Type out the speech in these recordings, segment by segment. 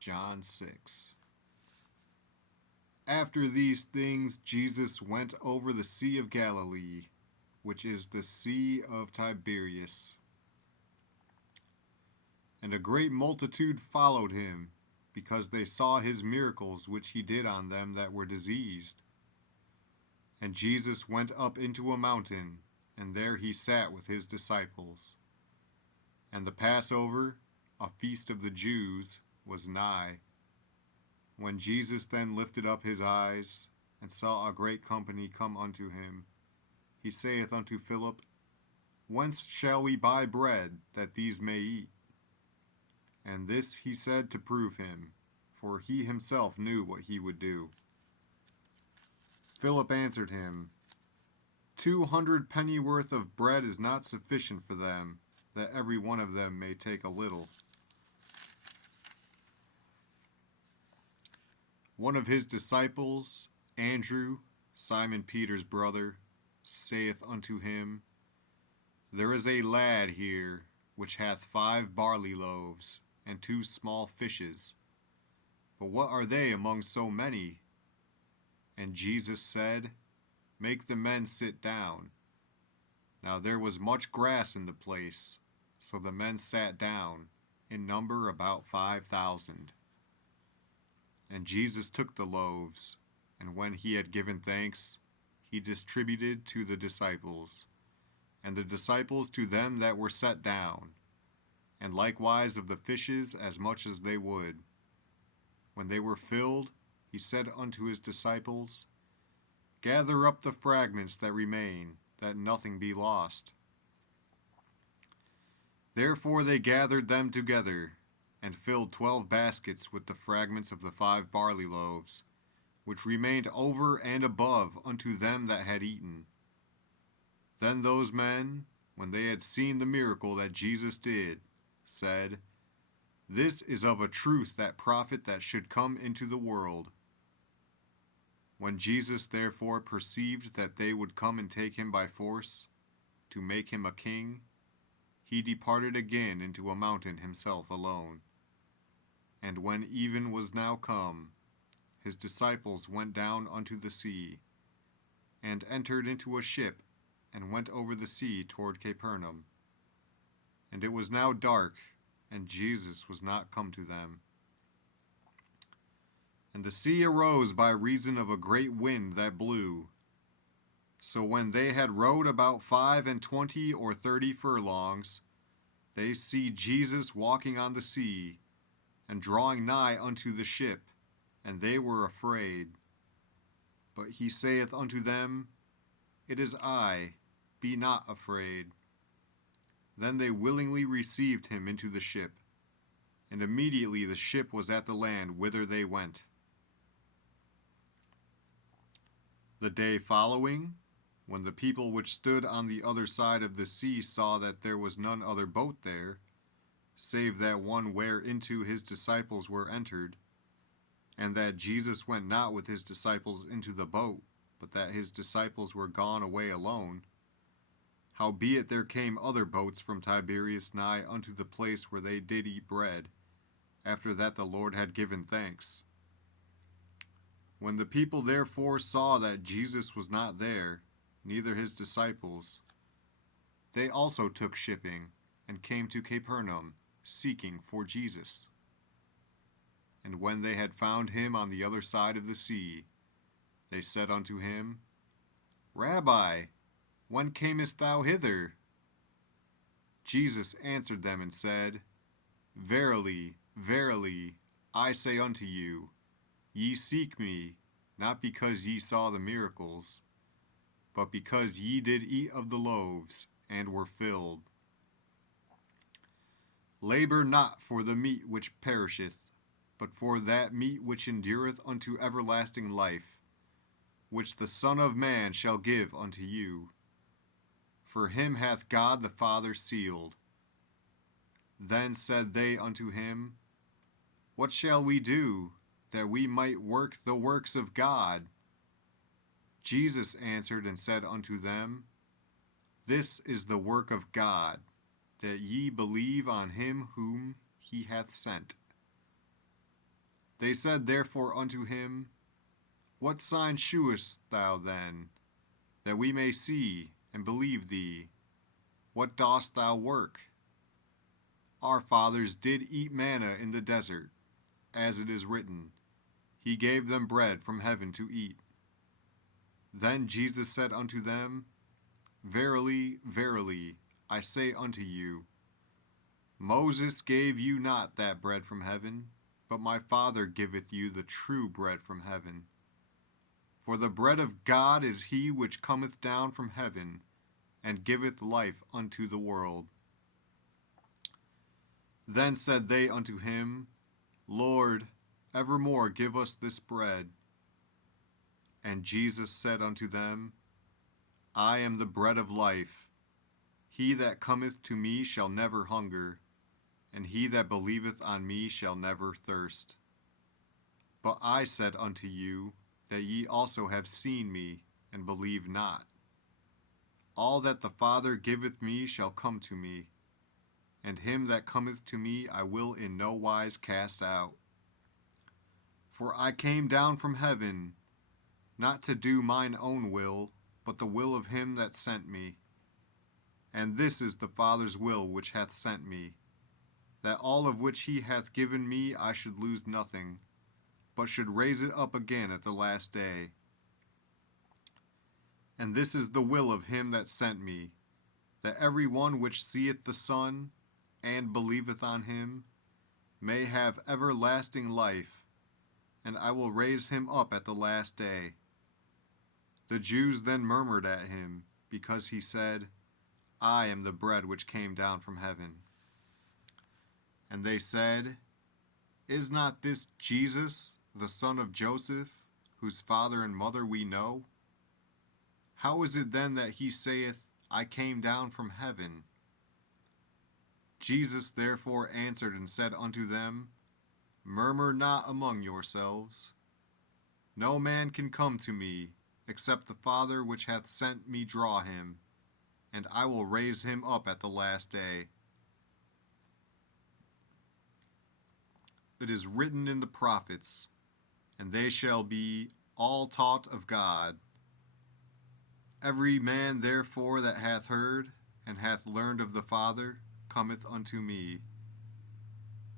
John 6. After these things, Jesus went over the Sea of Galilee, which is the Sea of Tiberias. And a great multitude followed him, because they saw his miracles which he did on them that were diseased. And Jesus went up into a mountain, and there he sat with his disciples. And the Passover, a feast of the Jews, was nigh. When Jesus then lifted up his eyes, and saw a great company come unto him, he saith unto Philip, Whence shall we buy bread, that these may eat? And this he said to prove him, for he himself knew what he would do. Philip answered him, 200 pennyworth of bread is not sufficient for them, that every one of them may take a little. One of his disciples, Andrew, Simon Peter's brother, saith unto him, There is a lad here, which hath 5 barley loaves, and 2 small fishes. But what are they among so many? And Jesus said, Make the men sit down. Now there was much grass in the place, so the men sat down, in number about 5,000. And Jesus took the loaves, and when he had given thanks, he distributed to the disciples, and the disciples to them that were set down, and likewise of the fishes as much as they would. When they were filled, he said unto his disciples, Gather up the fragments that remain, that nothing be lost. Therefore they gathered them together, and filled 12 baskets with the fragments of the 5 barley loaves, which remained over and above unto them that had eaten. Then those men, when they had seen the miracle that Jesus did, said, This is of a truth that prophet that should come into the world. When Jesus therefore perceived that they would come and take him by force, to make him a king, he departed again into a mountain himself alone. And when even was now come, his disciples went down unto the sea, and entered into a ship, and went over the sea toward Capernaum. And it was now dark, and Jesus was not come to them. And the sea arose by reason of a great wind that blew. So when they had rowed about 25 or 30 furlongs, they see Jesus walking on the sea, and drawing nigh unto the ship, and they were afraid. But he saith unto them, It is I, be not afraid. Then they willingly received him into the ship, and immediately the ship was at the land whither they went. The day following, when the people which stood on the other side of the sea saw that there was none other boat there, save that one whereinto his disciples were entered, and that Jesus went not with his disciples into the boat, but that his disciples were gone away alone. Howbeit there came other boats from Tiberias nigh unto the place where they did eat bread, after that the Lord had given thanks. When the people therefore saw that Jesus was not there, neither his disciples, they also took shipping, and came to Capernaum, seeking for Jesus. And when they had found him on the other side of the sea, they said unto him, Rabbi, when camest thou hither? Jesus answered them and said, Verily, verily, I say unto you, ye seek me, not because ye saw the miracles, but because ye did eat of the loaves, and were filled. Labor not for the meat which perisheth, but for that meat which endureth unto everlasting life, which the Son of Man shall give unto you. For him hath God the Father sealed. Then said they unto him, What shall we do, that we might work the works of God? Jesus answered and said unto them, This is the work of God, that ye believe on him whom he hath sent. They said therefore unto him, What sign shewest thou then, that we may see and believe thee? What dost thou work? Our fathers did eat manna in the desert, as it is written, He gave them bread from heaven to eat. Then Jesus said unto them, Verily, verily, I say unto you, Moses gave you not that bread from heaven, but my Father giveth you the true bread from heaven. For the bread of God is he which cometh down from heaven, and giveth life unto the world. Then said they unto him, Lord, evermore give us this bread. And Jesus said unto them, I am the bread of life. He that cometh to me shall never hunger, and he that believeth on me shall never thirst. But I said unto you, that ye also have seen me, and believe not. All that the Father giveth me shall come to me, and him that cometh to me I will in no wise cast out. For I came down from heaven, not to do mine own will, but the will of him that sent me. And this is the Father's will which hath sent me, that all of which he hath given me I should lose nothing, but should raise it up again at the last day. And this is the will of him that sent me, that every one which seeth the Son, and believeth on him, may have everlasting life, and I will raise him up at the last day. The Jews then murmured at him, because he said, I am the bread which came down from heaven. And they said, Is not this Jesus, the son of Joseph, whose father and mother we know? How is it then that he saith, I came down from heaven? Jesus therefore answered and said unto them, Murmur not among yourselves. No man can come to me, except the Father which hath sent me draw him, and I will raise him up at the last day. It is written in the prophets, and they shall be all taught of God. Every man therefore that hath heard, and hath learned of the Father, cometh unto me.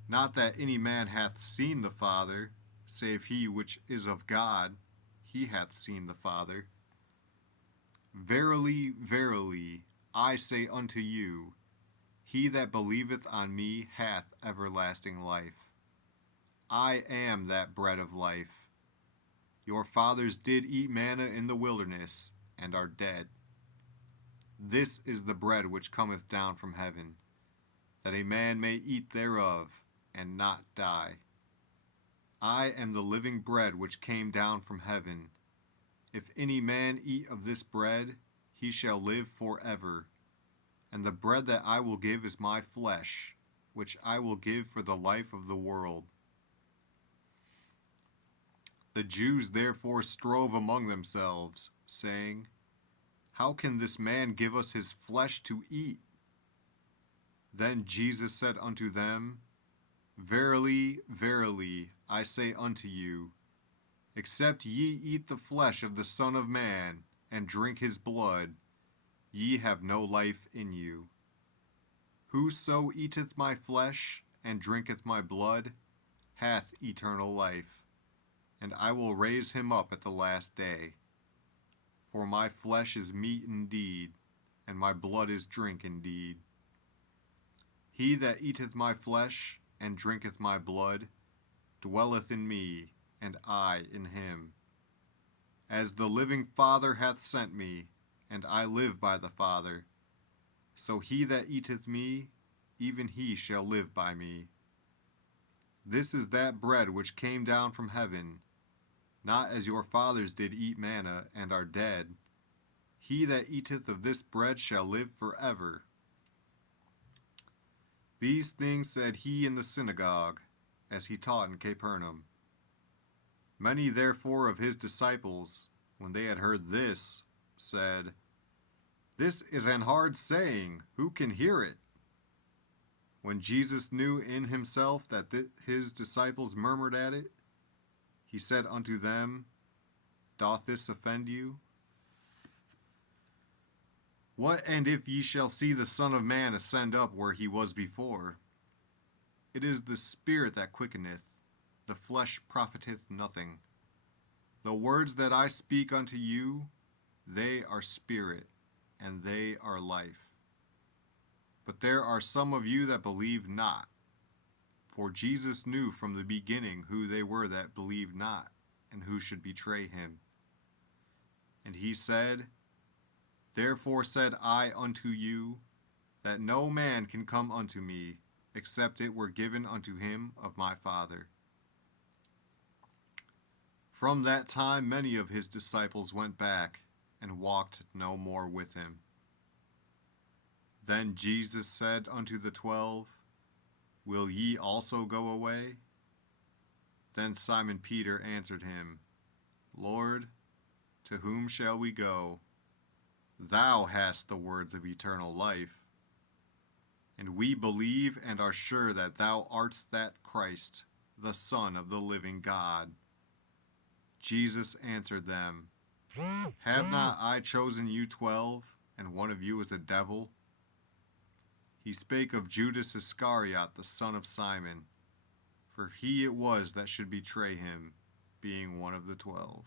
Not that any man hath seen the Father, save he which is of God, he hath seen the Father. Verily, verily, I say unto you, he that believeth on me hath everlasting life. I am that bread of life. Your fathers did eat manna in the wilderness, and are dead. This is the bread which cometh down from heaven, that a man may eat thereof, and not die. I am the living bread which came down from heaven. If any man eat of this bread, he shall live forever. And the bread that I will give is my flesh, which I will give for the life of the world. The Jews therefore strove among themselves, saying, How can this man give us his flesh to eat? Then Jesus said unto them, Verily, verily, I say unto you, except ye eat the flesh of the Son of Man, and drink his blood, ye have no life in you. Whoso eateth my flesh, and drinketh my blood, hath eternal life, and I will raise him up at the last day. For my flesh is meat indeed, and my blood is drink indeed. He that eateth my flesh, and drinketh my blood, dwelleth in me, and I in him. As the living Father hath sent me, and I live by the Father, so he that eateth me, even he shall live by me. This is that bread which came down from heaven, not as your fathers did eat manna, and are dead. He that eateth of this bread shall live forever. These things said he in the synagogue, as he taught in Capernaum. Many therefore of his disciples, when they had heard this, said, This is an hard saying, who can hear it? When Jesus knew in himself that his disciples murmured at it, He said unto them, Doth this offend you? What and if ye shall see the Son of Man ascend up where he was before? It is the Spirit that quickeneth, the flesh profiteth nothing. The words that I speak unto you, they are spirit, and they are life. But there are some of you that believe not. For Jesus knew from the beginning who they were that believed not, and who should betray him. And he said, Therefore said I unto you, that no man can come unto me, except it were given unto him of my Father. From that time many of his disciples went back, and walked no more with him. Then Jesus said unto the 12, Will ye also go away? Then Simon Peter answered him, Lord, to whom shall we go? Thou hast the words of eternal life. And we believe and are sure that thou art that Christ, the Son of the living God. Jesus answered them, Have not I chosen you 12, and one of you is a devil? He spake of Judas Iscariot, the son of Simon, for he it was that should betray him, being one of the 12.